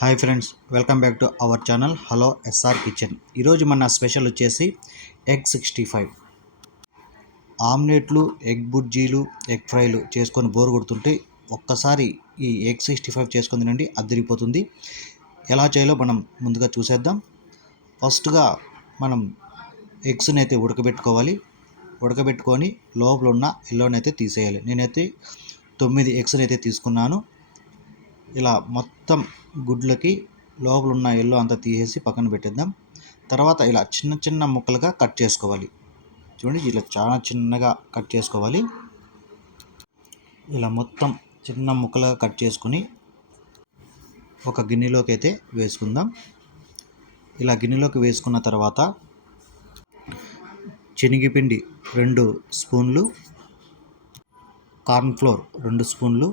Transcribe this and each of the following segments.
Hi friends, welcome back to our channel hello SR kitchen. ఈరోజు మన special వచ్చేసి egg 65. ఆమ్లెట్లు, ఎగ్ బుర్జీలు, ఎగ్ ఫ్రైలు చేసుకొని బోర్ కొడుతుంటే ఒక్కసారి ఈ ఎగ్ 65 చేసుకొని తినండి, అదిరిపోతుంది. ఎలా చేయాలో మనం ముందుగా చూసేద్దాం. ఫస్ట్గా మనం ఎగ్స్ని అయితే ఉడకబెట్టుకొని లోపల ఉన్న ఎల్లోనైతే తీసేయాలి. నేనైతే 9 ఎగ్స్ని అయితే తీసుకున్నాను. ఇలా మొత్తం గుడ్లకి లోపల ఉన్న ఎల్లో అంతా తీసేసి పక్కన పెట్టేద్దాం. తర్వాత ఇలా చిన్న చిన్న ముక్కలుగా కట్ చేసుకోవాలి. చూడండి, ఇలా చాలా చిన్నగా కట్ చేసుకోవాలి. ఇలా మొత్తం చిన్న ముక్కలుగా కట్ చేసుకుని ఒక గిన్నెలోకి అయితే వేసుకుందాం. ఇలా గిన్నెలోకి వేసుకున్న తర్వాత శనగపిండి 2 స్పూన్లు, కార్న్ఫ్లోర్ 2 స్పూన్లు,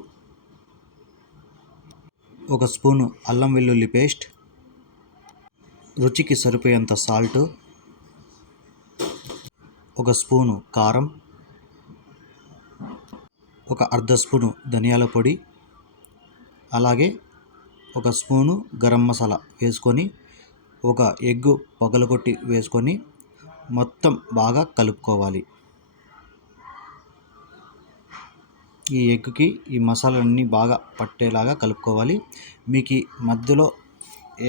1 స్పూను అల్లం వెల్లుల్లి పేస్ట్, రుచికి సరిపోయేంత సాల్ట్, 1 స్పూను కారం, 1/2 స్పూను ధనియాల పొడి, అలాగే 1 స్పూను గరం మసాలా వేసుకొని ఒక ఎగ్గు పగలగొట్టి వేసుకొని మొత్తం బాగా కలుపుకోవాలి. ఈ ఎగ్కి ఈ మసాలాలన్నీ బాగా పట్టేలాగా కలుపుకోవాలి. మీకు మధ్యలో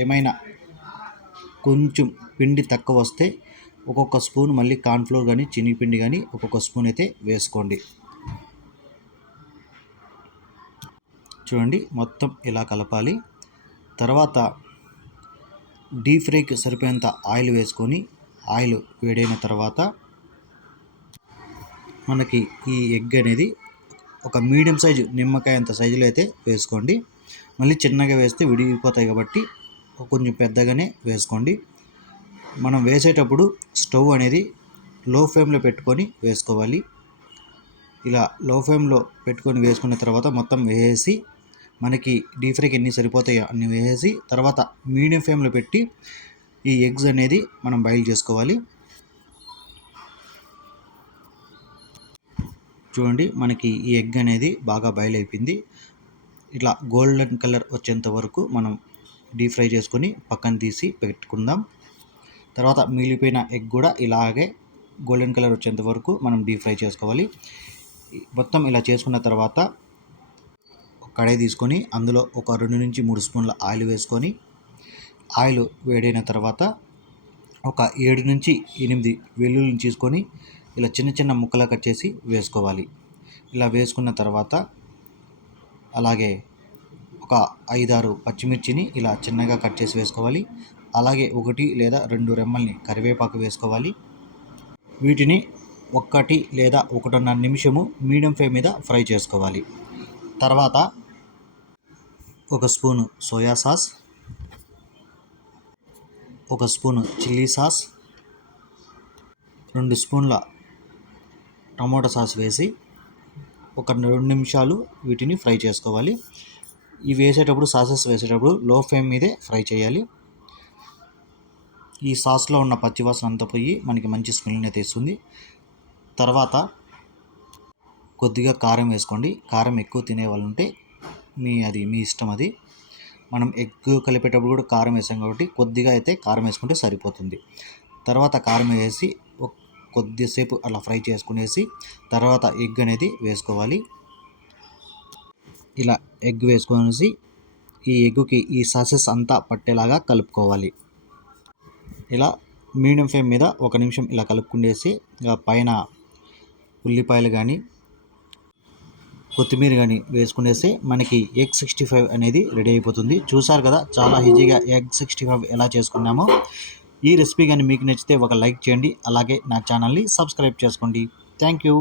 ఏమైనా కొంచెం పిండి తక్కువ వస్తే ఒక్కొక్క స్పూన్ మళ్ళీ కార్న్ఫ్లోర్ కానీ శనగపిండి కానీ ఒక్కొక్క స్పూన్ అయితే వేసుకోండి. చూడండి, మొత్తం ఇలా కలపాలి. తర్వాత డీప్ ఫ్రైకి సరిపోయేంత ఆయిల్ వేసుకొని ఆయిల్ వేడైన తర్వాత మనకి ఈ ఎగ్ అనేది ఒక మీడియం సైజు నిమ్మకాయ అంత సైజులో అయితే వేసుకోండి. మళ్ళీ చిన్నగా వేస్తే విడిగిపోతాయి కాబట్టి కొంచెం పెద్దగానే వేసుకోండి. మనం వేసేటప్పుడు స్టవ్ అనేది లో ఫ్లేమ్లో పెట్టుకొని వేసుకోవాలి. ఇలా లో ఫ్లేమ్లో పెట్టుకొని వేసుకున్న తర్వాత మొత్తం వేసేసి మనకి డీప్ ఫ్రైకి ఎన్ని సరిపోతాయో అన్ని వేసేసి తర్వాత మీడియం ఫ్లేమ్లో పెట్టి ఈ ఎగ్స్ అనేది మనం బాయిల్ చేసుకోవాలి. చూడండి, మనకి ఈ ఎగ్ అనేది బాగా బాయిల్ అయిపోయింది. ఇట్లా గోల్డెన్ కలర్ వచ్చేంత వరకు మనం డీప్ ఫ్రై చేసుకొని పక్కన తీసి పెట్టుకుందాం. తర్వాత మిగిలిపోయిన ఎగ్ కూడా ఇలాగే గోల్డెన్ కలర్ వచ్చేంత వరకు మనం డీప్ ఫ్రై చేసుకోవాలి. మొత్తం ఇలా చేసుకున్న తర్వాత ఒక కడాయి తీసుకొని అందులో ఒక 2 నుంచి 3 స్పూన్ల ఆయిల్ వేసుకొని ఆయిల్ వేడైన తర్వాత ఒక 7 నుంచి 8 వెల్లుల్లిని తీసుకొని ఇలా చిన్న చిన్న ముక్కలు కట్ చేసి వేసుకోవాలి. ఇలా వేసుకున్న తర్వాత అలాగే ఒక 5-6 పచ్చిమిర్చిని ఇలా చిన్నగా కట్ చేసి వేసుకోవాలి. అలాగే 1 లేదా 2 రెమ్మల్ని కరివేపాకు వేసుకోవాలి. వీటిని 1 లేదా 1.5 నిమిషము మీడియం ఫ్లేమ్ మీద ఫ్రై చేసుకోవాలి. తర్వాత 1 spoon soya sauce, 1 spoon chilli sauce, 2 స్పూన్ల టమోటా సాస్ వేసి ఒక 2 నిమిషాలు వీటిని ఫ్రై చేసుకోవాలి. ఇవి వేసేటప్పుడు సాసెస్ వేసేటప్పుడు లో ఫ్లేమ్ మీదే ఫ్రై చేయాలి. ఈ సాస్లో ఉన్న పచ్చివాసన అంతా పోయి మనకి మంచి స్మెల్ని అయితే ఇస్తుంది. తర్వాత కొద్దిగా కారం వేసుకోండి. కారం ఎక్కువ తినే వాళ్ళు ఉంటే మీ ఇష్టం. అది మనం ఎగ్ కలిపేటప్పుడు కూడా కారం వేసాం కాబట్టి కొద్దిగా అయితే కారం వేసుకుంటే సరిపోతుంది. తర్వాత కారం వేసి కొద్దిసేపు అలా ఫ్రై చేసుకునేసి తర్వాత ఎగ్ అనేది వేసుకోవాలి. ఇలా ఎగ్ వేసుకొనేసి ఈ ఎగ్గుకి ఈ సాసెస్ అంతా పట్టేలాగా కలుపుకోవాలి. ఇలా మీడియం ఫ్లేమ్ మీద 1 నిమిషం ఇలా కలుపుకునేసి పైన ఉల్లిపాయలు కానీ కొత్తిమీర కానీ వేసుకునేసి మనకి ఎగ్ 65 అనేది రెడీ అయిపోతుంది. చూసారు కదా, చాలా ఈజీగా ఎగ్ 65 ఎలా చేసుకున్నామో. ఈ రెసిపీ కానీ మీకు నచ్చితే ఒక లైక్ చేయండి. అలాగే నా ఛానల్ని సబ్స్క్రైబ్ చేసుకోండి. Thank you.